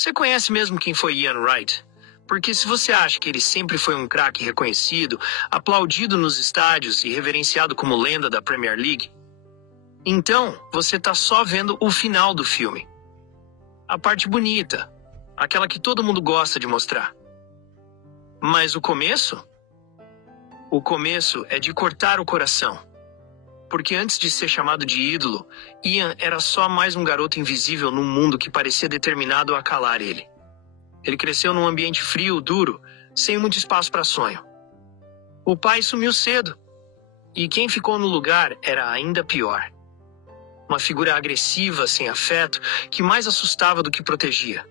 Você conhece mesmo quem foi Ian Wright? Porque se você acha que ele sempre foi um craque reconhecido, aplaudido nos estádios e reverenciado como lenda da Premier League, então você tá só vendo o final do filme. A parte bonita, aquela que todo mundo gosta de mostrar. Mas o começo? O começo é de cortar o coração. Porque antes de ser chamado de ídolo, Ian era só mais um garoto invisível num mundo que parecia determinado a calar ele. Ele cresceu num ambiente frio, duro, sem muito espaço para sonho. O pai sumiu cedo, e quem ficou no lugar era ainda pior. Uma figura agressiva, sem afeto, que mais assustava do que protegia.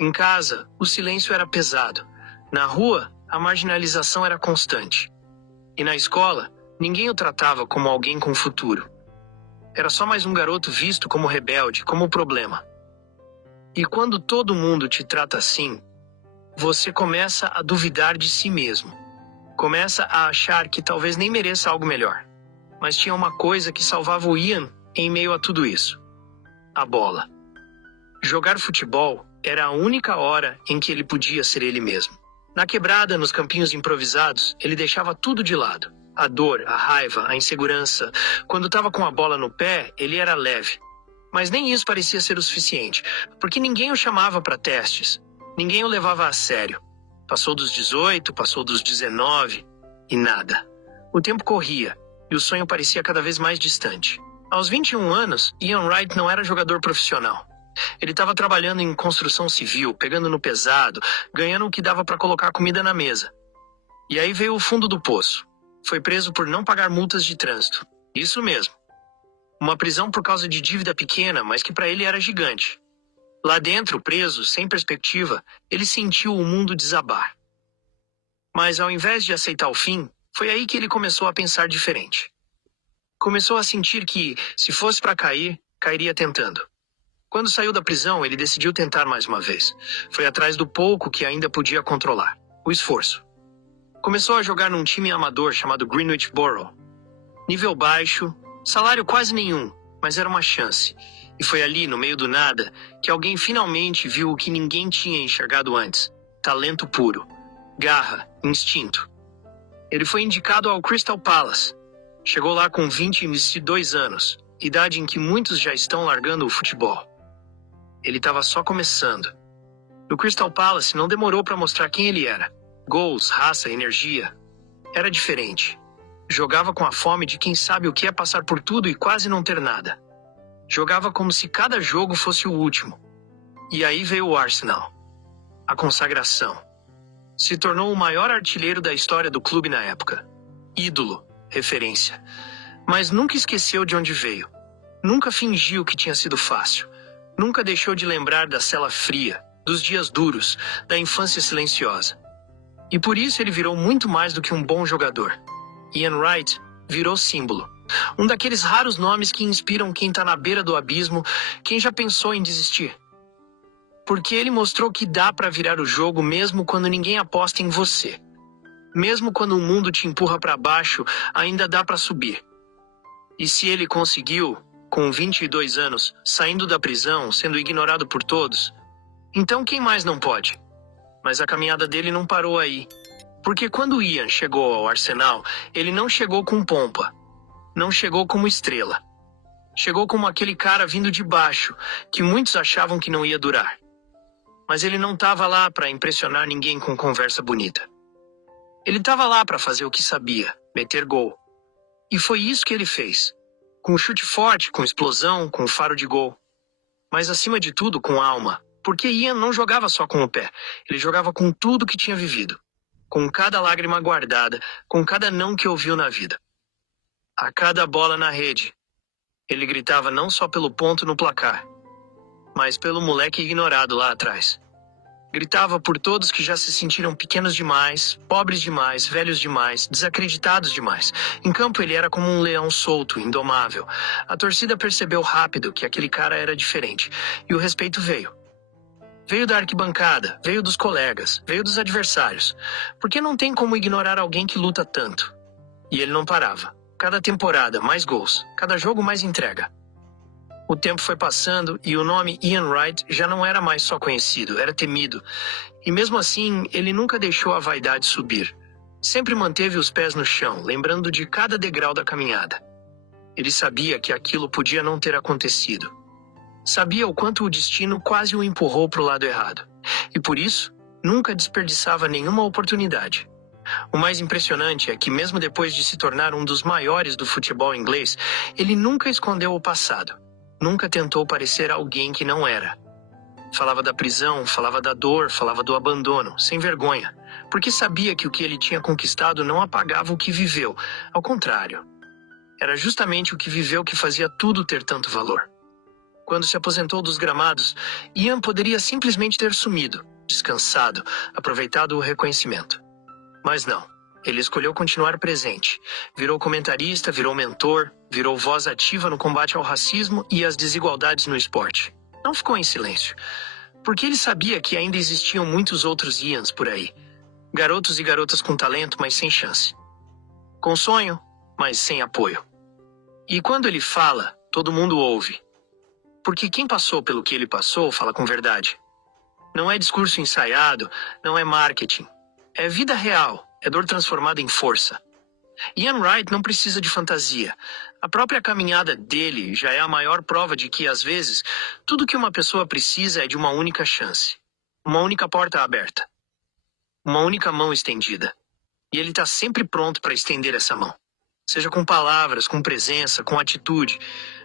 Em casa, o silêncio era pesado. Na rua, a marginalização era constante. E na escola, ninguém o tratava como alguém com futuro. Era só mais um garoto visto como rebelde, como problema. E quando todo mundo te trata assim, você começa a duvidar de si mesmo. Começa a achar que talvez nem mereça algo melhor. Mas tinha uma coisa que salvava o Ian em meio a tudo isso: a bola. Jogar futebol era a única hora em que ele podia ser ele mesmo. Na quebrada, nos campinhos improvisados, ele deixava tudo de lado. A dor, a raiva, a insegurança. Quando estava com a bola no pé, ele era leve. Mas nem isso parecia ser o suficiente, porque ninguém o chamava para testes. Ninguém o levava a sério. Passou dos 18, passou dos 19 e nada. O tempo corria e o sonho parecia cada vez mais distante. Aos 21 anos, Ian Wright não era jogador profissional. Ele estava trabalhando em construção civil, pegando no pesado, ganhando o que dava para colocar comida na mesa. E aí veio o fundo do poço. Foi preso por não pagar multas de trânsito. Isso mesmo. Uma prisão por causa de dívida pequena, mas que para ele era gigante. Lá dentro, preso, sem perspectiva, ele sentiu o mundo desabar. Mas ao invés de aceitar o fim, foi aí que ele começou a pensar diferente. Começou a sentir que, se fosse para cair, cairia tentando. Quando saiu da prisão, ele decidiu tentar mais uma vez. Foi atrás do pouco que ainda podia controlar: o esforço. Começou a jogar num time amador chamado Greenwich Borough. Nível baixo, salário quase nenhum, mas era uma chance. E foi ali, no meio do nada, que alguém finalmente viu o que ninguém tinha enxergado antes: talento puro, garra, instinto. Ele foi indicado ao Crystal Palace. Chegou lá com 22 anos, idade em que muitos já estão largando o futebol. Ele estava só começando. No Crystal Palace não demorou para mostrar quem ele era. Gols, raça, energia. Era diferente. Jogava com a fome de quem sabe o que é passar por tudo e quase não ter nada. Jogava como se cada jogo fosse o último. E aí veio o Arsenal. A consagração. Se tornou o maior artilheiro da história do clube na época. Ídolo, referência. Mas nunca esqueceu de onde veio. Nunca fingiu que tinha sido fácil. Nunca deixou de lembrar da cela fria, dos dias duros, da infância silenciosa. E por isso ele virou muito mais do que um bom jogador. Ian Wright virou símbolo. Um daqueles raros nomes que inspiram quem está na beira do abismo, quem já pensou em desistir. Porque ele mostrou que dá para virar o jogo mesmo quando ninguém aposta em você. Mesmo quando o mundo te empurra para baixo, ainda dá para subir. E se ele conseguiu, com 22 anos, saindo da prisão, sendo ignorado por todos, então quem mais não pode? Mas a caminhada dele não parou aí. Porque quando Ian chegou ao Arsenal, ele não chegou com pompa. Não chegou como estrela. Chegou como aquele cara vindo de baixo, que muitos achavam que não ia durar. Mas ele não estava lá para impressionar ninguém com conversa bonita. Ele estava lá para fazer o que sabia, meter gol. E foi isso que ele fez. Com um chute forte, com explosão, com faro de gol. Mas acima de tudo, com alma. Porque Ian não jogava só com o pé. Ele jogava com tudo que tinha vivido. Com cada lágrima guardada, com cada não que ouviu na vida. A cada bola na rede, ele gritava não só pelo ponto no placar, mas pelo moleque ignorado lá atrás. Gritava por todos que já se sentiram pequenos demais, pobres demais, velhos demais, desacreditados demais. Em campo ele era como um leão solto, indomável. A torcida percebeu rápido que aquele cara era diferente, e o respeito veio. Veio da arquibancada, veio dos colegas, veio dos adversários. Porque não tem como ignorar alguém que luta tanto. E ele não parava. Cada temporada, mais gols. Cada jogo, mais entrega. O tempo foi passando e o nome Ian Wright já não era mais só conhecido, era temido. E mesmo assim, ele nunca deixou a vaidade subir. Sempre manteve os pés no chão, lembrando de cada degrau da caminhada. Ele sabia que aquilo podia não ter acontecido. Sabia o quanto o destino quase o empurrou para o lado errado. E por isso, nunca desperdiçava nenhuma oportunidade. O mais impressionante é que mesmo depois de se tornar um dos maiores do futebol inglês, ele nunca escondeu o passado. Nunca tentou parecer alguém que não era. Falava da prisão, falava da dor, falava do abandono, sem vergonha, porque sabia que o que ele tinha conquistado não apagava o que viveu. Ao contrário, era justamente o que viveu que fazia tudo ter tanto valor. Quando se aposentou dos gramados, Ian poderia simplesmente ter sumido, descansado, aproveitado o reconhecimento. Mas não. Ele escolheu continuar presente. Virou comentarista, virou mentor, virou voz ativa no combate ao racismo e às desigualdades no esporte. Não ficou em silêncio, porque ele sabia que ainda existiam muitos outros Ians por aí. Garotos e garotas com talento, mas sem chance. Com sonho, mas sem apoio. E quando ele fala, todo mundo ouve. Porque quem passou pelo que ele passou fala com verdade. Não é discurso ensaiado, não é marketing. É vida real. É dor transformada em força. Ian Wright não precisa de fantasia. A própria caminhada dele já é a maior prova de que, às vezes, tudo que uma pessoa precisa é de uma única chance. Uma única porta aberta. Uma única mão estendida. E ele está sempre pronto para estender essa mão. Seja com palavras, com presença, com atitude.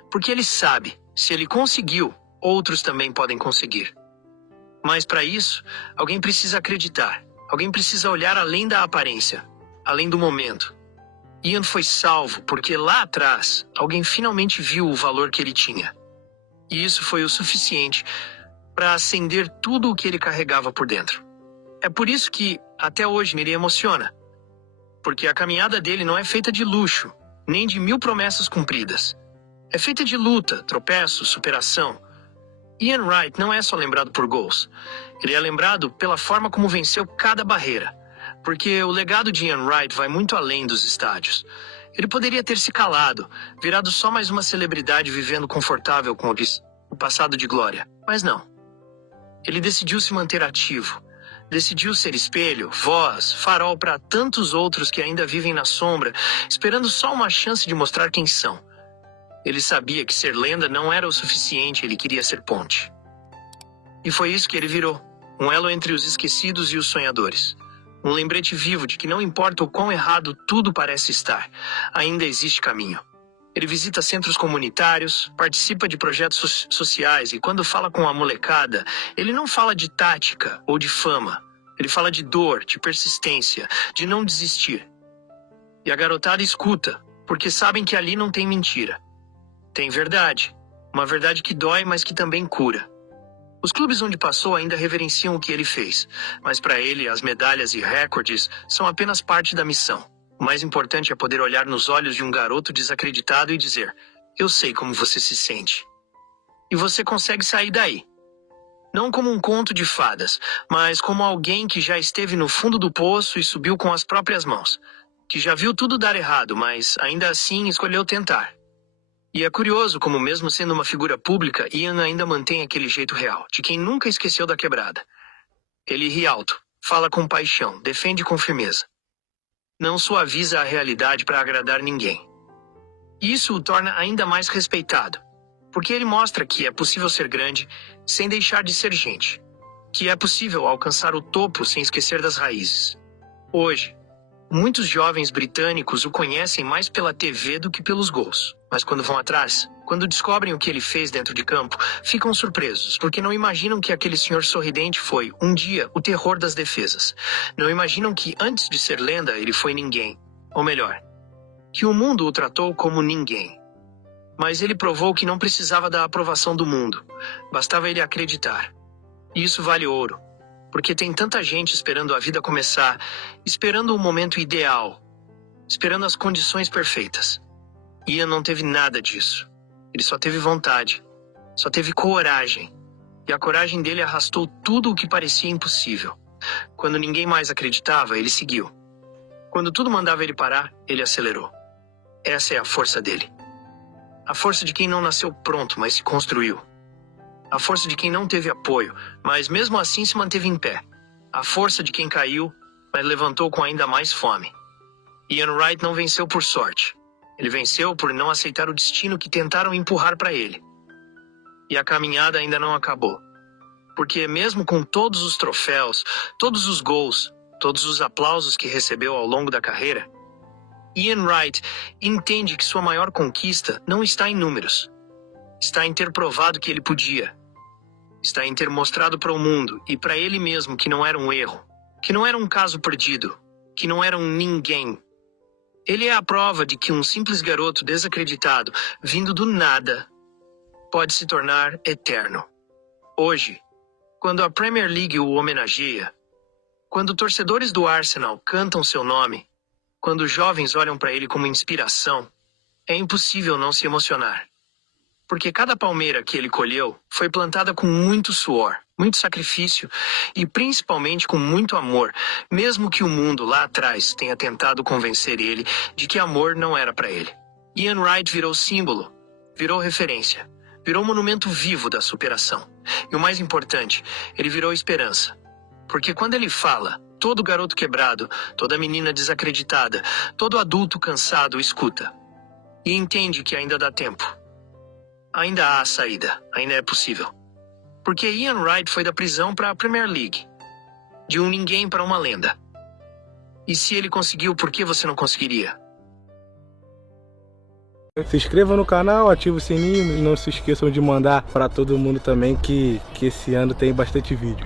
Porque ele sabe, se ele conseguiu, outros também podem conseguir. Mas para isso, alguém precisa acreditar. Alguém precisa olhar além da aparência, além do momento. Ian foi salvo porque lá atrás, alguém finalmente viu o valor que ele tinha. E isso foi o suficiente para acender tudo o que ele carregava por dentro. É por isso que, até hoje, me emociona. Porque a caminhada dele não é feita de luxo, nem de 1000 promessas cumpridas. É feita de luta, tropeços, superação. Ian Wright não é só lembrado por gols. Ele é lembrado pela forma como venceu cada barreira. Porque o legado de Ian Wright vai muito além dos estádios. Ele poderia ter se calado, virado só mais uma celebridade vivendo confortável com o passado de glória. Mas não. Ele decidiu se manter ativo. Decidiu ser espelho, voz, farol para tantos outros que ainda vivem na sombra, esperando só uma chance de mostrar quem são. Ele sabia que ser lenda não era o suficiente, ele queria ser ponte. E foi isso que ele virou, um elo entre os esquecidos e os sonhadores. Um lembrete vivo de que não importa o quão errado tudo parece estar, ainda existe caminho. Ele visita centros comunitários, participa de projetos sociais e quando fala com a molecada, ele não fala de tática ou de fama. Ele fala de dor, de persistência, de não desistir. E a garotada escuta, porque sabem que ali não tem mentira. Tem verdade. Uma verdade que dói, mas que também cura. Os clubes onde passou ainda reverenciam o que ele fez, mas para ele as medalhas e recordes são apenas parte da missão. O mais importante é poder olhar nos olhos de um garoto desacreditado e dizer: eu sei como você se sente. E você consegue sair daí. Não como um conto de fadas, mas como alguém que já esteve no fundo do poço e subiu com as próprias mãos. Que já viu tudo dar errado, mas ainda assim escolheu tentar. E é curioso como mesmo sendo uma figura pública, Ian ainda mantém aquele jeito real, de quem nunca esqueceu da quebrada. Ele ri alto, fala com paixão, defende com firmeza. Não suaviza a realidade para agradar ninguém. Isso o torna ainda mais respeitado, porque ele mostra que é possível ser grande sem deixar de ser gente. Que é possível alcançar o topo sem esquecer das raízes. Hoje, muitos jovens britânicos o conhecem mais pela TV do que pelos gols. Mas quando vão atrás, quando descobrem o que ele fez dentro de campo, ficam surpresos, porque não imaginam que aquele senhor sorridente foi, um dia, o terror das defesas. Não imaginam que, antes de ser lenda, ele foi ninguém. Ou melhor, que o mundo o tratou como ninguém. Mas ele provou que não precisava da aprovação do mundo. Bastava ele acreditar. E isso vale ouro. Porque tem tanta gente esperando a vida começar, esperando o momento ideal, esperando as condições perfeitas. Ian não teve nada disso. Ele só teve vontade, só teve coragem. E a coragem dele arrastou tudo o que parecia impossível. Quando ninguém mais acreditava, ele seguiu. Quando tudo mandava ele parar, ele acelerou. Essa é a força dele. A força de quem não nasceu pronto, mas se construiu. A força de quem não teve apoio, mas mesmo assim se manteve em pé. A força de quem caiu, mas levantou com ainda mais fome. Ian Wright não venceu por sorte. Ele venceu por não aceitar o destino que tentaram empurrar para ele. E a caminhada ainda não acabou. Porque mesmo com todos os troféus, todos os gols, todos os aplausos que recebeu ao longo da carreira, Ian Wright entende que sua maior conquista não está em números. Está em ter provado que ele podia. Está em ter mostrado para o mundo e para ele mesmo que não era um erro, que não era um caso perdido, que não era um ninguém. Ele é a prova de que um simples garoto desacreditado, vindo do nada, pode se tornar eterno. Hoje, quando a Premier League o homenageia, quando torcedores do Arsenal cantam seu nome, quando jovens olham para ele como inspiração, é impossível não se emocionar. Porque cada palmeira que ele colheu foi plantada com muito suor, muito sacrifício e principalmente com muito amor, mesmo que o mundo lá atrás tenha tentado convencer ele de que amor não era para ele. Ian Wright virou símbolo, virou referência, virou monumento vivo da superação. E o mais importante, ele virou esperança. Porque quando ele fala, todo garoto quebrado, toda menina desacreditada, todo adulto cansado escuta. E entende que ainda dá tempo. Ainda há saída, ainda é possível. Porque Ian Wright foi da prisão para a Premier League. De um ninguém para uma lenda. E se ele conseguiu, por que você não conseguiria? Se inscreva no canal, ative o sininho e não se esqueçam de mandar para todo mundo também que esse ano tem bastante vídeo.